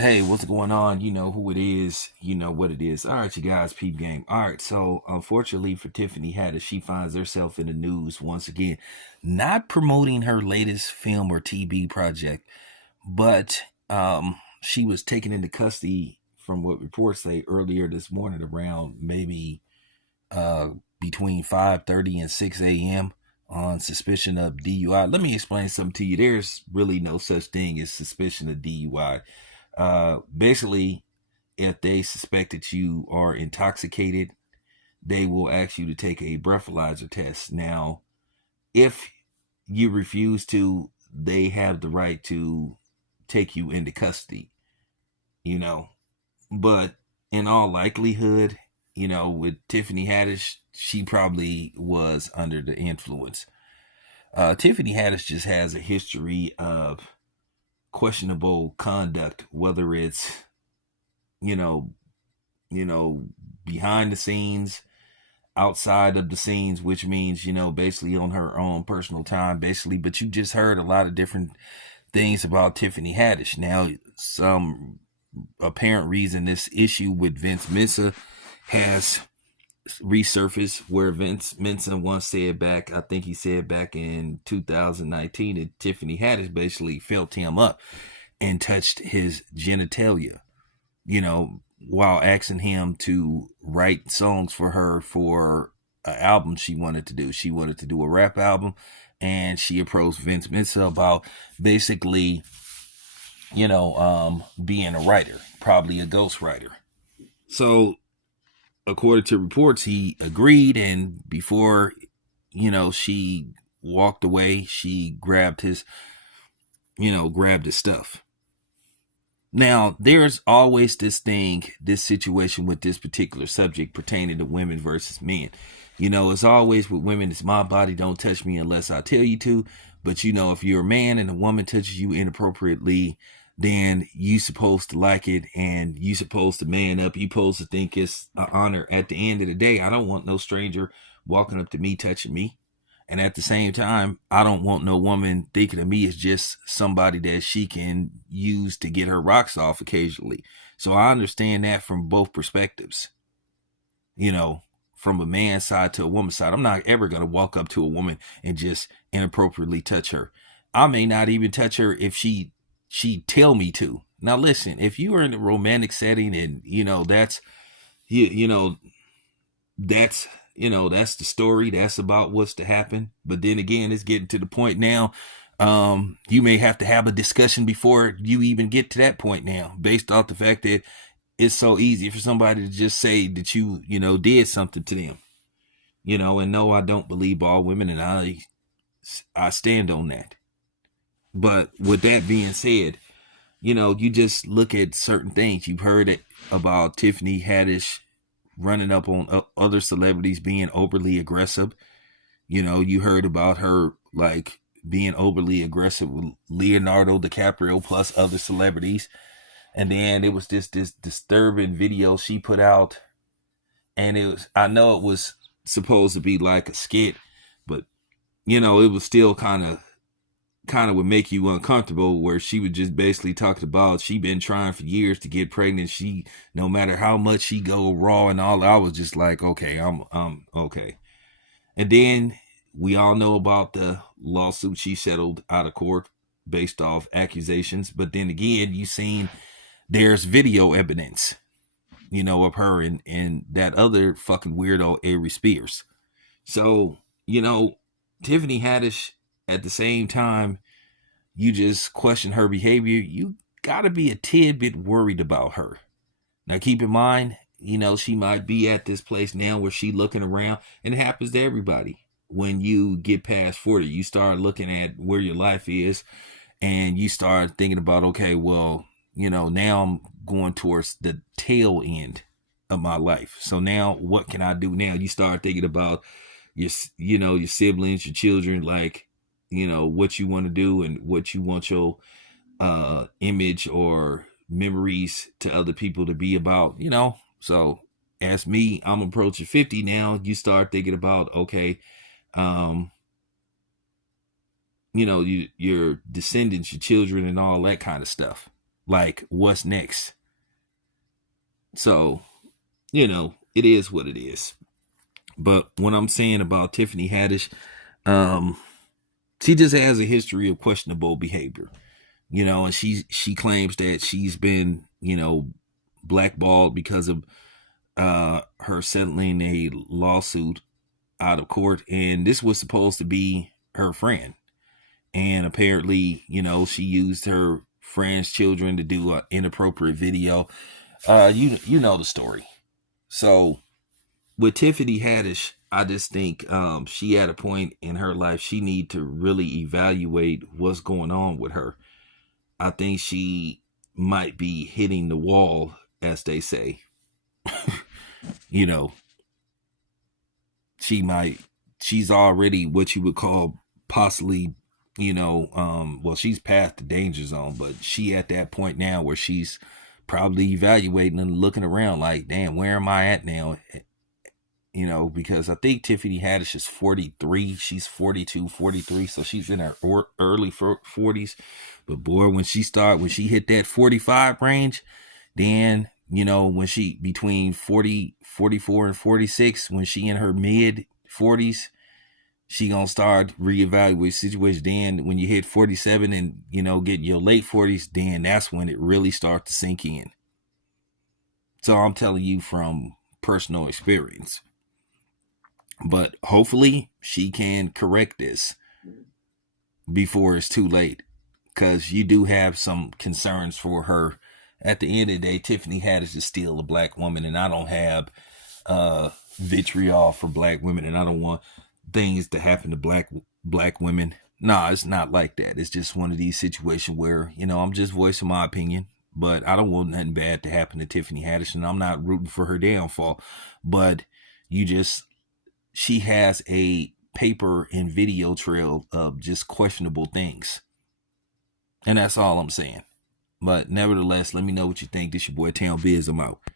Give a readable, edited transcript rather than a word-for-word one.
Hey, what's going on? You know who it is. You know what it is. All right, you guys, peep game. All right, so unfortunately for Tiffany Haddish, she finds herself in the news once again, not promoting her latest film or TV project, but she was taken into custody from what reports say earlier this morning around maybe uh, between 5:30 and 6 a.m. on suspicion of DUI. Let me explain something to you. There's really no such thing as suspicion of DUI. Basically, if they suspect that you are intoxicated, they will ask you to take a breathalyzer test. Now, if you refuse to, they have the right to take you into custody, you know. But in all likelihood, with Tiffany Haddish, she probably was under the influence. Tiffany Haddish just has a history of questionable conduct, whether it's, you know, you know, behind the scenes, outside of the scenes, which means, basically on her own personal time, basically. But you just heard a lot of different things about Tiffany Haddish. Now, some apparent reason this issue with Vince Mensa has resurfaced, where Vince Mensa once said back, I think he said back in 2019, that Tiffany Haddish basically felt him up and touched his genitalia, while asking him to write songs for her for an album she wanted to do. She wanted to do a rap album, and she approached Vince Mensa about basically, being a writer, probably a ghostwriter. So, according to reports, he agreed, and before, she walked away, she grabbed his stuff. Now, there's always this situation with this particular subject pertaining to women versus men. It's always with women, it's my body, don't touch me unless I tell you to. But, if you're a man and a woman touches you inappropriately, then you supposed to like it, and you supposed to man up. You supposed to think it's an honor. At the end of the day, I don't want no stranger walking up to me, touching me. And at the same time, I don't want no woman thinking of me as just somebody that she can use to get her rocks off occasionally. So I understand that from both perspectives, you know, from a man's side to a woman's side. I'm not ever going to walk up to a woman and just inappropriately touch her. I may not even touch her if she tell me to. Now listen, if you are in a romantic setting and that's you know that's that's the story, that's about what's to happen. But then again, it's getting to the point now, you may have to have a discussion before you even get to that point now, based off the fact that it's so easy for somebody to just say that did something to them. And no, I don't believe all women, and I stand on that. But with that being said, you just look at certain things. You've heard it about Tiffany Haddish running up on other celebrities being overly aggressive. You heard about her like being overly aggressive with Leonardo DiCaprio plus other celebrities. And then it was this disturbing video she put out, and I know it was supposed to be like a skit, but it was still kind of would make you uncomfortable, where she would just basically talk about she been trying for years to get pregnant. She, no matter how much she go raw and all, I was just like, okay, I'm okay. And then we all know about the lawsuit she settled out of court based off accusations. But then again, you seen there's video evidence, of her and that other fucking weirdo Ari Spears. So, Tiffany Haddish, at the same time, you just question her behavior, you got to be a tidbit worried about her. Now, keep in mind, she might be at this place now where she looking around, and it happens to everybody. When you get past 40, you start looking at where your life is, and you start thinking about, okay, well, now I'm going towards the tail end of my life. So now what can I do now? You start thinking about your siblings, your children, like, what you want to do and what you want your image or memories to other people to be about. So as me, I'm approaching 50 now. You start thinking about, okay, um your descendants, your children, and all that kind of stuff. Like, what's next? So, it is what it is. But what I'm saying about Tiffany Haddish, um, she just has a history of questionable behavior. And she claims that she's been, blackballed because of her settling a lawsuit out of court, and this was supposed to be her friend. And apparently, she used her friend's children to do an inappropriate video. You know the story. So with Tiffany Haddish, I just think she at a point in her life she need to really evaluate what's going on with her. I think she might be hitting the wall, as they say. you know, she's already what you would call possibly, well, she's past the danger zone, but she at that point now where she's probably evaluating and looking around like, damn, where am I at now? Because I think Tiffany Haddish is 43. She's 42, 43. So she's in her early 40s. But boy, when she hit that 45 range, then, when she between 40, 44 and 46, when she in her mid 40s, she gonna start reevaluate situations. Then when you hit 47 and, get your late 40s, then that's when it really starts to sink in. So I'm telling you from personal experience. But hopefully she can correct this before it's too late, because you do have some concerns for her. At the end of the day, Tiffany Haddish is still a black woman, and I don't have vitriol for black women, and I don't want things to happen to black women. Nah, it's not like that. It's just one of these situations where, I'm just voicing my opinion, but I don't want nothing bad to happen to Tiffany Haddish, and I'm not rooting for her downfall. But she has a paper and video trail of just questionable things. And that's all I'm saying. But nevertheless, let me know what you think. This your boy Town Biz. I'm out.